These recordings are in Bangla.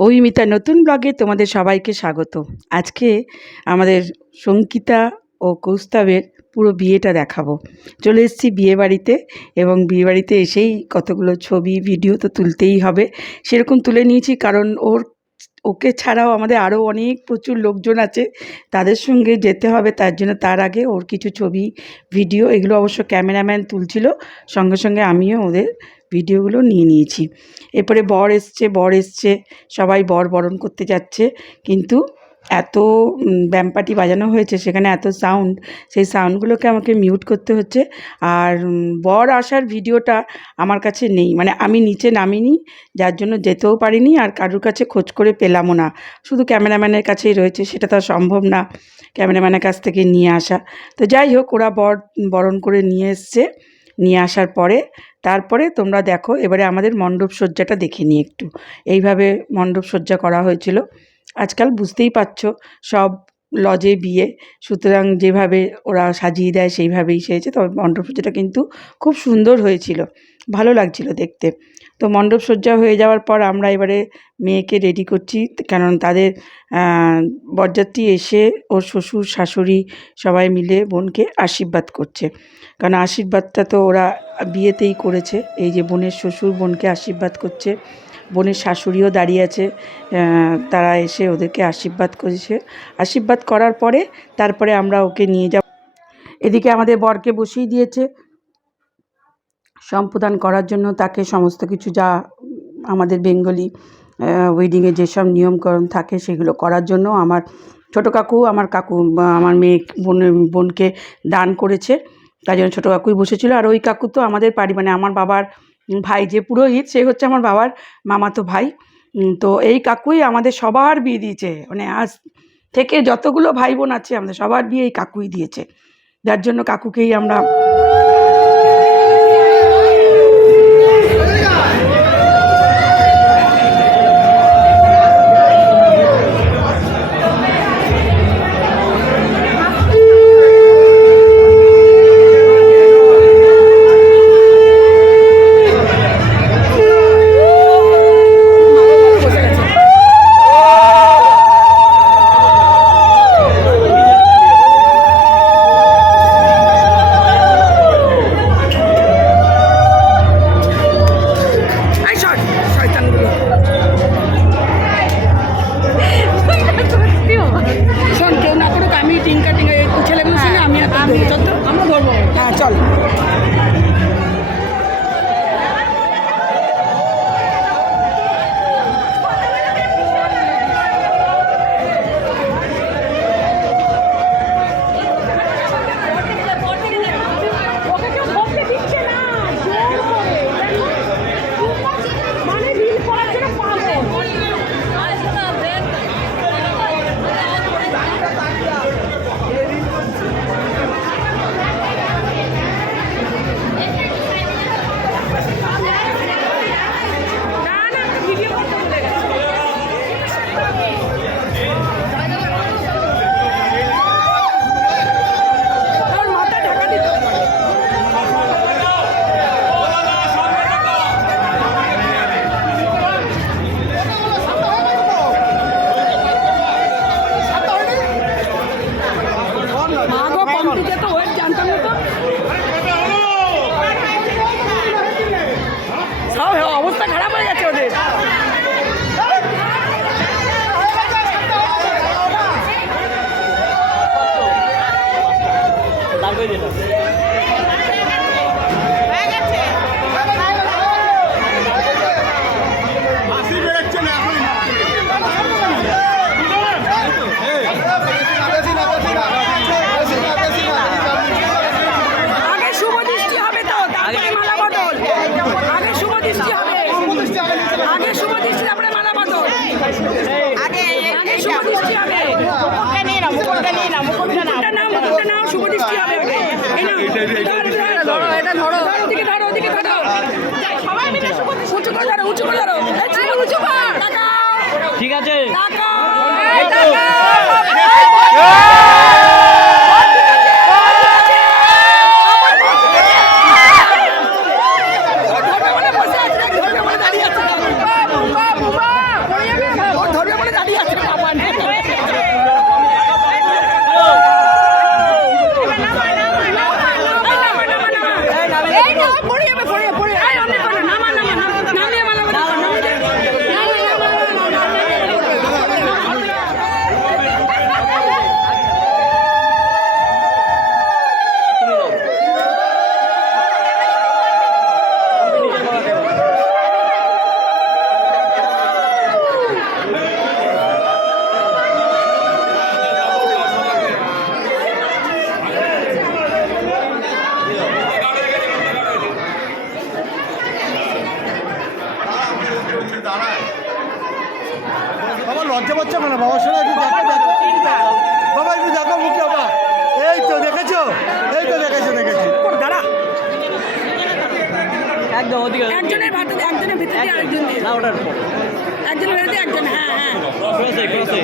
অভিমিতা নতুন ব্লগে তোমাদের সবাইকে স্বাগত। আজকে আমাদের সঙ্গীতা ও কৌস্তবের পুরো বিয়েটা দেখাবো। চলে এসেছি বিয়েবাড়িতে এবং বিয়েবাড়িতে এসেই কতগুলো ছবি ভিডিও তো তুলতেই হবে, সেরকম তুলে নিয়েছি। কারণ ওকে ছাড়াও আমাদের আরও অনেক প্রচুর লোকজন আছে, তাদের সঙ্গে যেতে হবে। তার জন্য তার আগে ওর কিছু ছবি ভিডিও, এগুলো অবশ্য ক্যামেরাম্যান তুলছিল, সঙ্গে সঙ্গে আমিও ওদের ভিডিওগুলো নিয়ে নিয়েছি। এরপরে বর এসছে, সবাই বরণ করতে যাচ্ছে। কিন্তু এত ব্যামপাটি বাজানো হয়েছে, সেখানে এত সাউন্ড, সেই সাউন্ডগুলোকে আমাকে মিউট করতে হচ্ছে। আর বর আসার ভিডিওটা আমার কাছে নেই, মানে আমি নিচে নামিনি, যার জন্য যেতেও পারিনি, আর কারোর কাছে খোঁজ করে পেলামও না। শুধু ক্যামেরাম্যানের কাছেই রয়েছে, সেটা তো সম্ভব না ক্যামেরাম্যানের কাছ থেকে নিয়ে আসা। তো যাই হোক, ওরা বরণ করে নিয়ে এসছে। নিয়ে আসার পরে তারপরে তোমরা দেখো, এবারে আমাদের মণ্ডপ সজ্জাটা দেখে নিই একটু। এইভাবে মণ্ডপ সজ্জা করা হয়েছিল। আজকাল বুঝতেই পারছো সব লজে বিয়ে, সুতরাং যেভাবে ওরা সাজিয়ে দেয় সেইভাবেই সেজেছে। তবে মণ্ডপ সজ্জাটা কিন্তু খুব সুন্দর হয়েছিল, ভালো লাগছিল দেখতে। তো মণ্ডপ সজ্জা হয়ে যাওয়ার পর আমরা এবারে মেয়েকে রেডি করছি, কারণ তাদের বরযাত্রী এসে ওর শ্বশুর শাশুড়ি সবাই মিলে বোনকে আশীর্বাদ করছে। কারণ আশীর্বাদটা তো ওরা বিয়েতেই করেছে। এই যে বোনের শ্বশুর বোনকে আশীর্বাদ করছে, বোনের শাশুড়িও দাঁড়িয়ে আছে, তারা এসে ওদেরকে আশীর্বাদ করেছে। আশীর্বাদ করার পরে তারপরে আমরা ওকে নিয়ে যাব। এদিকে আমাদের বরকে বসিয়ে দিয়েছে সম্প্রদান করার জন্য। তাকে সমস্ত কিছু যা আমাদের বেঙ্গলি ওয়েডিংয়ে যেসব নিয়মকরণ থাকে সেগুলো করার জন্য আমার ছোটো কাকু, আমার বোনকে দান করেছে। তাই জন্য ছোটো কাকুই বসেছিল। আর ওই কাকু তো আমাদের মানে আমার বাবার ভাই, যে পুরোহিত, সে হচ্ছে আমার বাবার মামাতো ভাই। তো এই কাকুই আমাদের সবার বিয়ে দিয়েছে, মানে আজ থেকে যতগুলো ভাই বোন আছে আমাদের সবার বিয়ে এই কাকুই দিয়েছে, যার জন্য কাকুকেই আমরা চল। অবস্থা খারাপ হয়ে গেছে ওদের। ঠিক আছে। লজ্জা পাচ্ছে না বাবার সঙ্গে একটু দেখো দেখো বাবা একটু দেখো মুখে বাবা এই তো দেখেছো দেখেছি দাঁড়া একদম ওদিকে একজনের ভাত একজনের ভিতরে দিয়ে আরেকজন দিয়ে না ওটার উপর একজনের ভিতরে দিয়ে একজন হ্যাঁ হ্যাঁ ক্রসে ক্রসে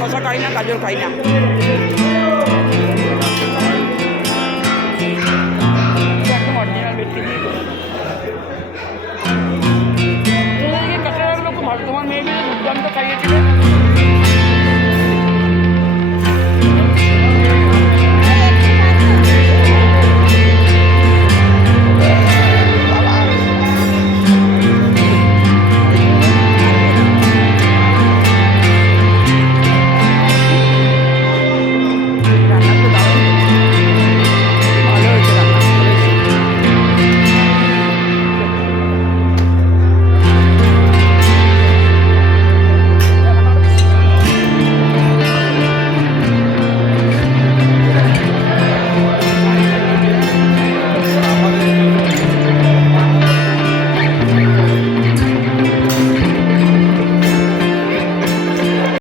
শশা খাই না, গাজর খাই না। একদম অরিজিনাল ব্যক্তি দিয়ে তোমাদেরকে কাঁচা লাগলো খুব ভালো। তোমার মেয়ে দুর্দান্ত খাইয়েছিল।